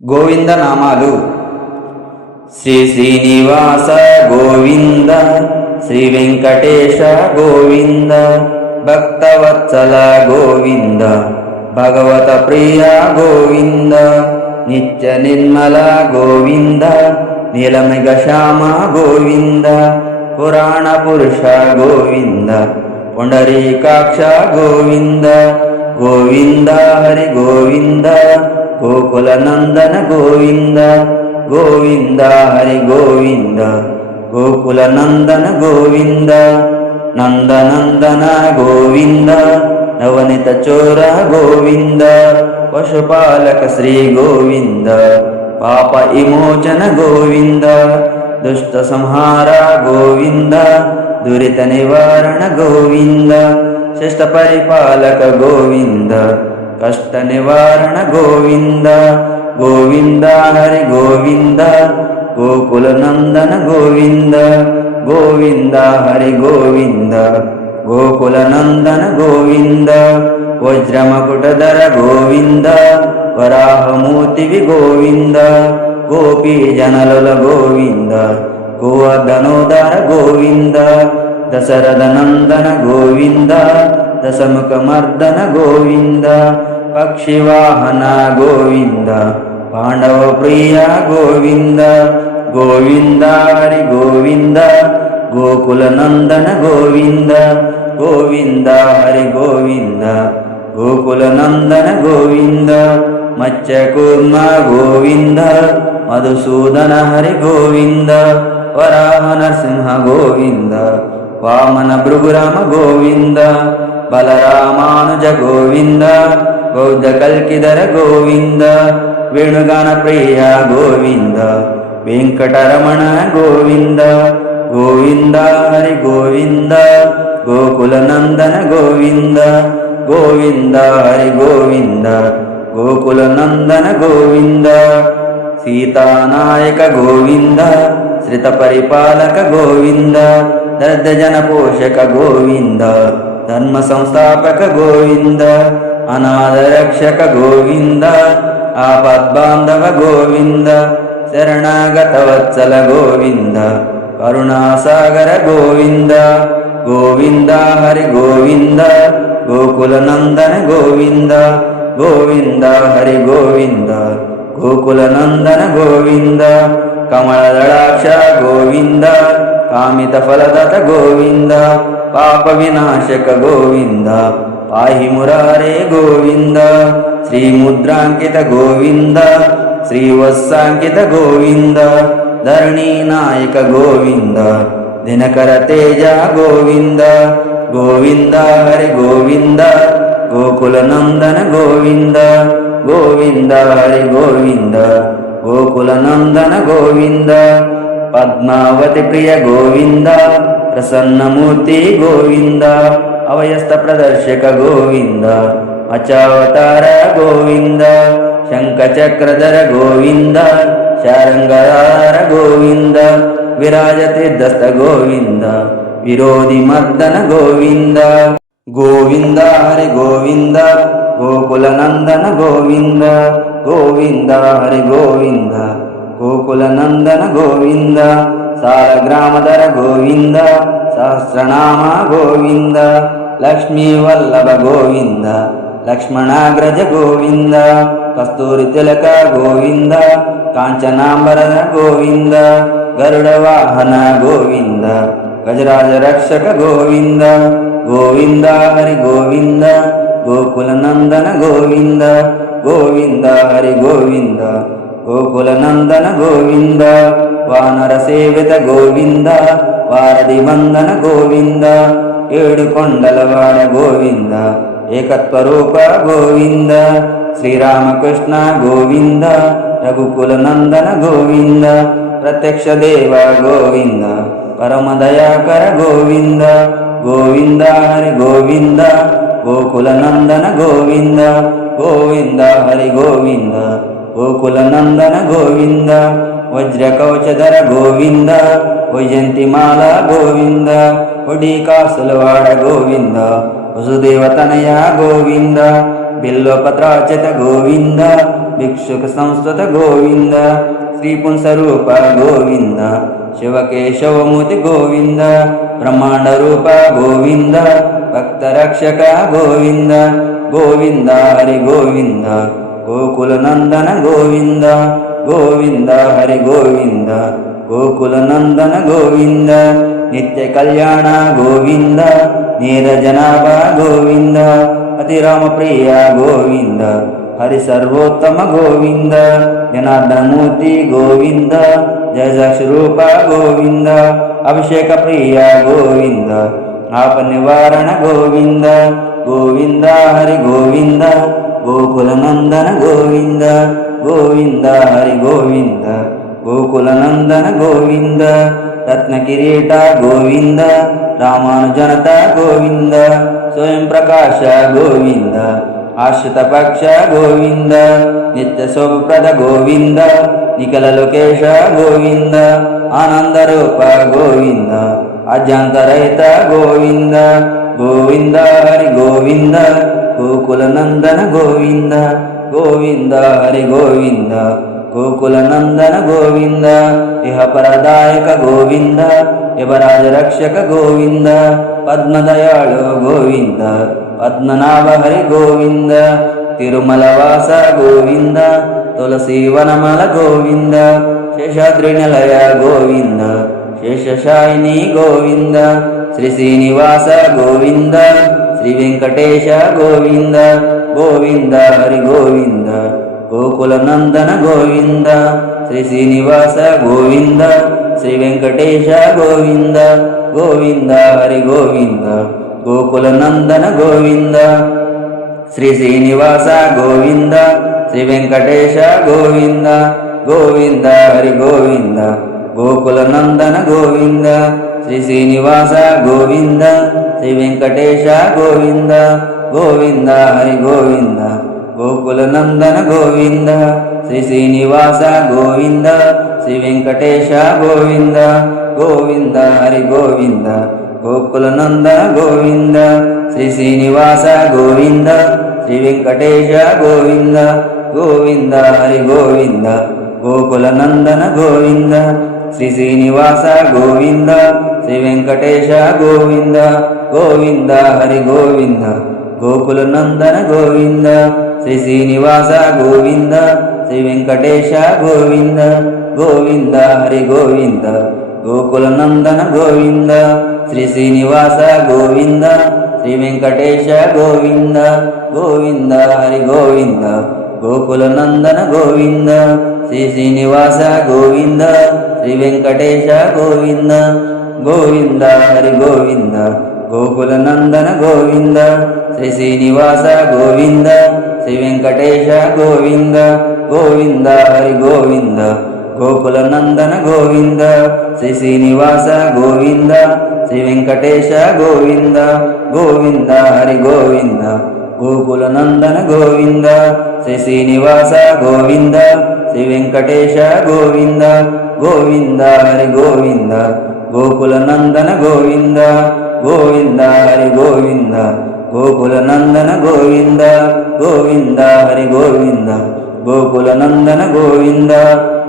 గోవింద నామాలు. శ్రీ శ్రీనివాస గోవింద, శ్రీ వెంకటేశ గోవింద, భక్తవత్సల గోవింద, భగవత ప్రియ గోవింద, నిత్య నిర్మల గోవింద, నీలమేఘ శ్యామ గోవింద, పురాణ పురుష గోవింద, పుండరీకాక్ష గోవింద, గోవింద హరి గోవింద, గోకుల నందన గోవింద, గోవింద హరి గోవింద, గోకుల నందన గోవింద, నందనందన గోవింద, నవనిత చోర గోవింద, పశుపాలక శ్రీ గోవింద, పాప విమోచన గోవింద, దుష్ట సంహార గోవింద, దురిత నివారణ గోవింద, శిష్ట పరిపాలక గోవింద, కష్ట నివారణ గోవింద, గోవింద హరి గోవింద, గోకుల నందన గోవింద, గోవింద హరి గోవింద, గోకుల నందన గోవింద, వజ్రమకుటధర గోవింద, వరాహమూర్తివి గోవింద, గోపీ జనలుల గోవింద, గోవర్ధనోదర గోవింద, దశరథ నందన గోవింద, దశముఖ మర్దన గోవింద, పక్షివాహన గోవింద, పాండవ ప్రియ గోవింద, గోవింద హరి గోవింద, గోకుల నందన గోవింద, గోవింద హరి గోవింద, గోకుల నందన గోవింద, మత్స్యకూర్మ గోవింద, మధుసూదన హరి గోవింద, వరాహ నరసింహ గోవింద, వామన భృగురామ గోవింద, బలరామానుజ గోవింద, బౌద్ధ కల్కిధర గోవింద, వేణుగాన ప్రియ గోవింద, వెంకటరమణ గోవింద, గోవింద హరి గోవింద, గోకుల నందన గోవింద, గోవింద హరి గోవింద, గోకుల నందన గోవింద, సీతానాయక గోవింద, శ్రిత పరిపాలక గోవింద, దర్దజన పోషక గోవింద, ధర్మ సంస్థాపక గోవింద, అనాథ రక్షక గోవింద, ఆపద్బాంధవ గోవింద, శరణాగత వత్సల గోవింద, కరుణాసాగర గోవింద, గోవింద హరి గోవింద, గోకుల నందన గోవింద, గోవింద హరి గోవింద, గోకుల నందన గోవింద, కమలదళాక్ష గోవింద, కామిత ఫలదత గోవింద, పాప వినాశక గోవింద, పాహి మురారే గోవింద, శ్రీముద్రాంకిత గోవింద, శ్రీవత్సాంకిత గోవింద, ధరణీ నాయక గోవింద, దినకర తేజ గోవింద, గోవింద హరి గోవింద, గోకుల నందన గోవింద, గోవింద హరి గోవింద, గోకుల నందన గోవింద, పద్మావతి ప్రియ గోవింద, ప్రసన్నమూర్తి గోవింద, అవయస్త ప్రదర్శక గోవింద, అచావతార గోవింద, శంఖచక్రధర గోవింద, శారంగధార గోవింద, విరాజతీర్థస్థ గోవింద, విరోధి మర్దన గోవింద, గోవింద హరి గోవింద, గోకుల నందన గోవింద, గోవింద హరి గోవింద, గోకుల నందన గోవింద, సాలగ్రామధర గోవింద, సహస్రనామ గోవింద, లక్ష్మీ వల్లభ గోవింద, లక్ష్మణాగ్రజ గోవింద, కస్తూరి తిలక గోవింద, కాంచనాంబర గోవింద, గరుడ వాహన గోవింద, గజరాజ రక్షక గోవింద, గోవింద హరి గోవింద, గోకుల నందన గోవింద, గోవింద హరి గోవింద, గోకుల నందన గోవింద, వానర సేవిత గోవింద, వారధి వందన గోవింద, ఏడు కొండలవాడ గోవింద, ఏకత్వరూప గోవింద, శ్రీరామకృష్ణ గోవింద, రఘుకుల నందన గోవింద, ప్రత్యక్ష దేవ గోవింద, పరమదయాకర గోవింద, గోవింద హరి గోవింద, గోకుల నందన గోవింద, గోవింద హరి గోవింద, గోకుల నందన గోవింద, వజ్రకవచధర గోవింద, వైజంతిమాల గోవింద, ఒడి కాసులవాడ గోవింద, వసుదేవతనయ గోవింద, బిల్వపత్రార్చిత గోవింద భిక్షుక సంస్కృత గోవింద శ్రీపుంసరూప గోవింద శివకేశవమూర్తి గోవింద బ్రహ్మాండ రూప గోవింద భక్తరక్షక గోవింద గోవింద హరి గోవింద గోకుల నందన గోవింద గోవింద హరి గోవింద గోకుల నందన గోవింద నిత్య కళ్యాణ గోవింద నీరజనాభ గోవింద అతిరామ ప్రియ గోవింద హరి సర్వోత్తమ గోవింద జనార్దనమూర్తి గోవింద జయసాక్షిరూప గోవింద అభిషేక ప్రియ గోవింద ఆప నివారణ గోవింద గోవింద హరి గోవింద గోకుల నందన గోవింద గోవింద హరి గోవింద గోకుల నందన గోవింద రత్న కిరీట గోవింద రామానుజనత గోవింద స్వయం ప్రకాశ గోవింద ఆశ్రిత పక్ష గోవింద నిత్య శోభప్రద గోవింద నిఖిల లోకేశ గోవింద ఆనందరూప గోవింద అజాంతరహిత గోవింద గోవింద హరి గోవింద గోకుల నందన గోవింద గోవింద హరి గోవింద గోకుల నందన గోవింద ఇహ పరదాయక గోవింద యువరాజ రక్షక గోవింద పద్మదయాళు గోవింద పద్మనాభ హరి గోవింద తిరుమల వాస గోవింద తులసి వనమల గోవింద శేషాద్రి నిలయ గోవింద శేషశాయిని గోవింద శ్రీ శ్రీనివాస గోవింద శ్రీ వెంకటేశ గోవింద గోవింద హరి గోవింద గోకుల నందన గోవింద శ్రీ శ్రీనివాస గోవింద శ్రీ వెంకటేశ గోవింద గోవింద హరి గోవింద గోకుల నందన గోవింద శ్రీ శ్రీనివాస గోవింద శ్రీ వెంకటేశ గోవింద గోవింద హరి గోవింద గోకుల నందన గోవింద శ్రీ శ్రీనివాస గోవింద శ్రీ వెంకటేశ గోవింద గోవింద హరి గోవింద గోకుల నందన గోవింద శ్రీ శ్రీనివాస గోవింద శ్రీ వెంకటేశ గోవింద గోవింద హరి గోవింద గోకుల నందన గోవింద శ్రీ శ్రీనివాస గోవింద శ్రీ వెంకటేశ గోవింద గోవింద హరి గోవింద గోకుల నందన గోవింద శ్రీ శ్రీనివాస గోవింద శ్రీ వెంకటేశ గోవింద గోవింద హరి గోవింద గోకుల నందన గోవింద శ్రీ శ్రీనివాస గోవింద శ్రీ వెంకటేశ గోవింద గోవింద హరి గోవింద గోకుల నందన గోవింద శ్రీ శ్రీనివాస గోవింద శ్రీ వెంకటేశ గోవింద గోవింద హరి గోవింద గోకుల నందన గోవింద శ్రీ శ్రీనివాస గోవింద శ్రీ వెంకటేశ గోవింద గోవింద హరి గోవింద గోకుల నందన గోవింద శ్రీ శ్రీనివాస గోవింద శ్రీ వెంకటేశ గోవింద గోవింద హరి గోవింద గోకుల నందన గోవింద శ్రీ శ్రీనివాస గోవింద శ్రీ వెంకటేశ గోవింద గోవింద హరి గోవింద గోకుల నందన గోవింద శ్రీ శ్రీనివాస గోవింద శ్రీ వెంకటేశ గోవింద గోవింద హరి గోవింద గోకుల నందన గోవింద గోవింద హరి గోవింద గోకుల నందన గోవింద గోవింద హరి గోవింద గోకుల నందన గోవింద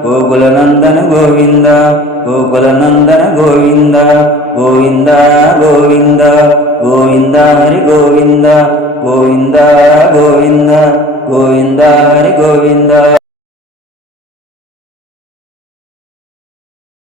గోకుల నందన గోవింద గోకుల నందన గోవింద గోవింద గోవింద గోవింద హరి గోవింద గోవింద గోవింద గోవింద హరి గోవింద